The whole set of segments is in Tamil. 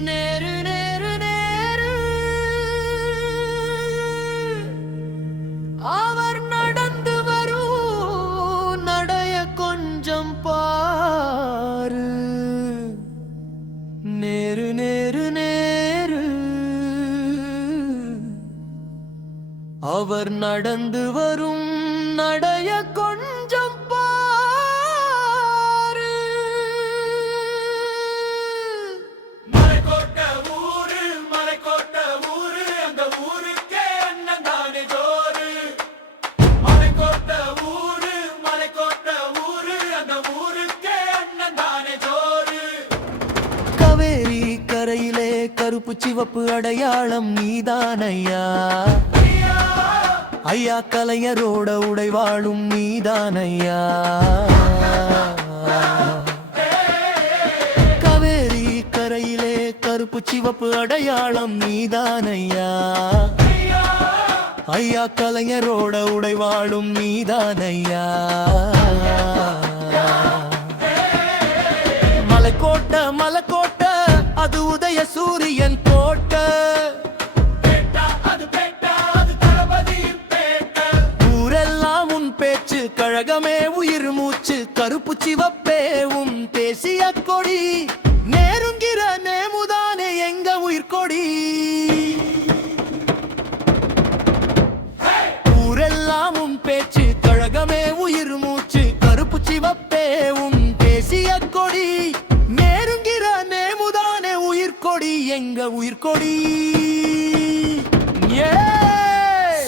நேரு நேரு நேரு அவர் நடந்து வரும் நடைய கொஞ்சம் பாரு. நேரு நேரு நேரு அவர் நடந்து வரும் நடைய கொஞ்சம் பாரு. மலைக்கோட்ட ஊரு அந்த ஊருக்கே அண்ணன் தானே ஜோறு. மலைக்கோட்ட ஊரு அந்த ஊருக்கே அண்ணன் தானே ஜோறு. காவேரி கரையிலே கருப்பு சிவப்பு அடையாளம் நீதானையா ஐயா, கலைஞரோட உடைவாளும் நீதானையா. காவேரி கரையிலே கருப்பு சிவப்பு அடையாளம் நீதானையா ஐயா, கலைஞரோட உடைவாளும் நீதானையா. மலைக்கோட்ட அது உதய சூரியன் கோட்ட. ஊரெல்லாம் உன் பேச்சு கழகமே உயிர் மூச்சு. கருப்பு சிவப்பேவும் தேசிய கொடி நேருங்கிற நேமுதானே எங்க உயிர் கொடி. ஊரெல்லாம் உன் பேச்சு கழகமே உயிர் மூச்சு. கருப்பு சிவப்பேவும் தேசிய கொடி நேருங்கிற நேமுதானே உயிர் கொடி எங்க உயிர் கொடி.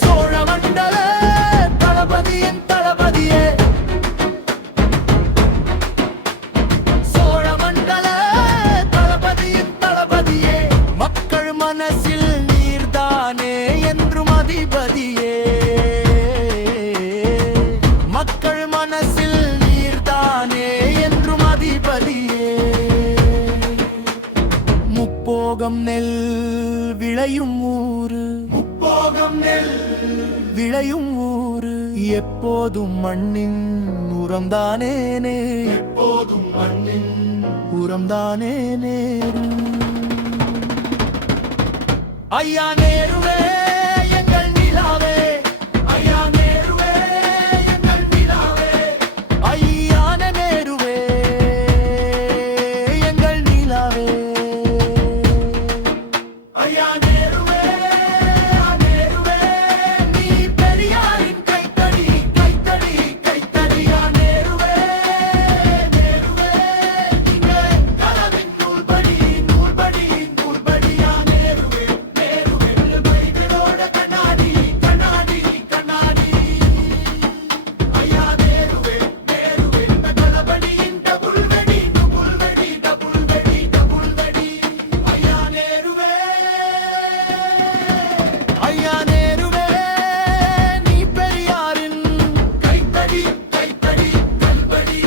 சோழ மண்டல தளபதியின் தளபதியே, சோழ மண்டல தளபதியின் தளபதியே. மக்கள் மனசில் நீர்தானே என்றும் அதிபதியே. மக்கள் மனசில் நீர்தானே என்றும் அதிபதியே. முப்போகம் நெல் விளையும் ஊரு, முப்போகம் நெல் விளையும் ஊரு. எப்போதும் மண்ணின் உரம்தானே, எப்போதும் மண்ணின் உரம்தானே நேரு. ஐயா நேருவே எங்கள் நிலாவே, ஐயா நேருவே எங்கள் நிலாவே. ஐயான நேருவே எங்கள் நிலாவே. ஐயா நேருவே நீ பெரியாரின் கைத்தடி கைத்தடி கைத்தடியா. நேருவே நீங்க கனவின் நூல்படி நூல்படி நூல்படியா. நேருவே பைகளோட கண்ணாடி கண்ணாடி கண்ணாடி. ஐயா நேருவே இந்த கலபடியின் டபுள் வெடி டபுள் வெடி டபுள் வெடி டபுள் வெடி. ஐயா நேருவே ஐயா நேருவே நீ பெரியாரின் கைத்தடி கைத்தடி கல்படி.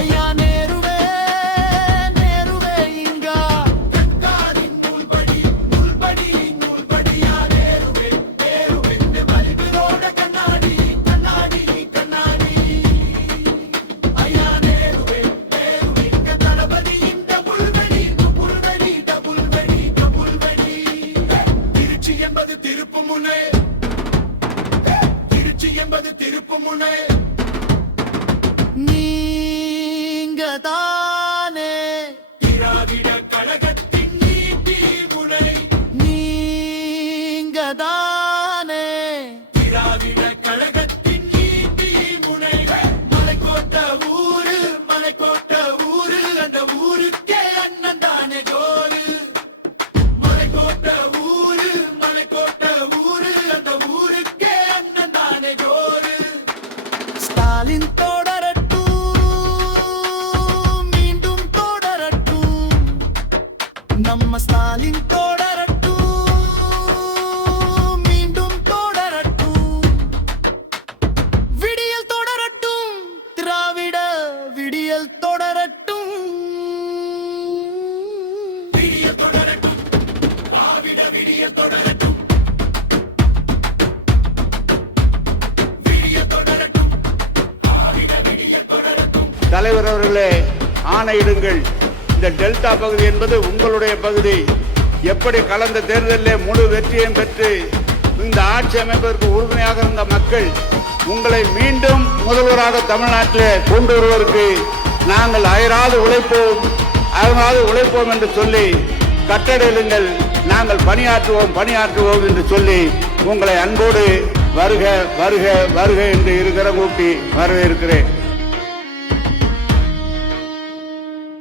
ஐயா நேருவே இங்கா கண்காரின் நூல்படி நூல்படி நூல்படியா. நேருவே இந்த பலிகளோட கண்ணாடி கண்ணாடி கண்ணாடி. ஐயா நேருவே இங்க தளபதியின் டபுள் வெடி டபுள் வெடி டபுள் வெடி டபுள் வெடி. திருச்சி என்பது திருப்பு முனை, திருச்சி என்பது திருப்பு முனை. நீங்க தானே திராவிட கழகத்தின் நீதி முனை, நீங்க தானே திராவிட கழகத்தின் நீதி முனை. மலைக்கோட்ட ஊரு அந்த ஊருக்கே அண்ணன் தானே ஜோறு. மலைக்கோட்ட ஊரு அந்த ஊருக்கே அண்ணன் தானே ஜோறு. ஸ்டாலின் தொடரட்டும் மீண்டும் தொடரட்டும். நம்ம ஸ்டாலின் தொடரட்டும் மீண்டும் தொடரட்டும். விடியல் தொடரட்டும் திராவிட விடியல் தொடரட்டும். விடிய தொடரட்டும் திராவிட விடிய தொடரட்டும். விடிய தொடரட்டும் திராவிட விடிய தொடரட்டும். தலைவர் அவர்களே, ஆணையிடுங்கள். இந்த டெல்டா பகுதி என்பது உங்களுடைய பகுதி. எப்படி கலந்த தேர்தலில் முழு வெற்றியையும் பெற்று இந்த ஆட்சி அமைப்பதற்கு உறுதுணையாக இருந்த மக்கள் உங்களை மீண்டும் முதல்வராக தமிழ்நாட்டில் கொண்டு வருவதற்கு நாங்கள் அயராது உழைப்போம் என்று சொல்லி கட்டளையிடுங்கள். நாங்கள் பணியாற்றுவோம் என்று சொல்லி உங்களை அன்போடு வருக வருக வருக என்று இருக்கிற கூட்டி வரவேற்கிறேன்.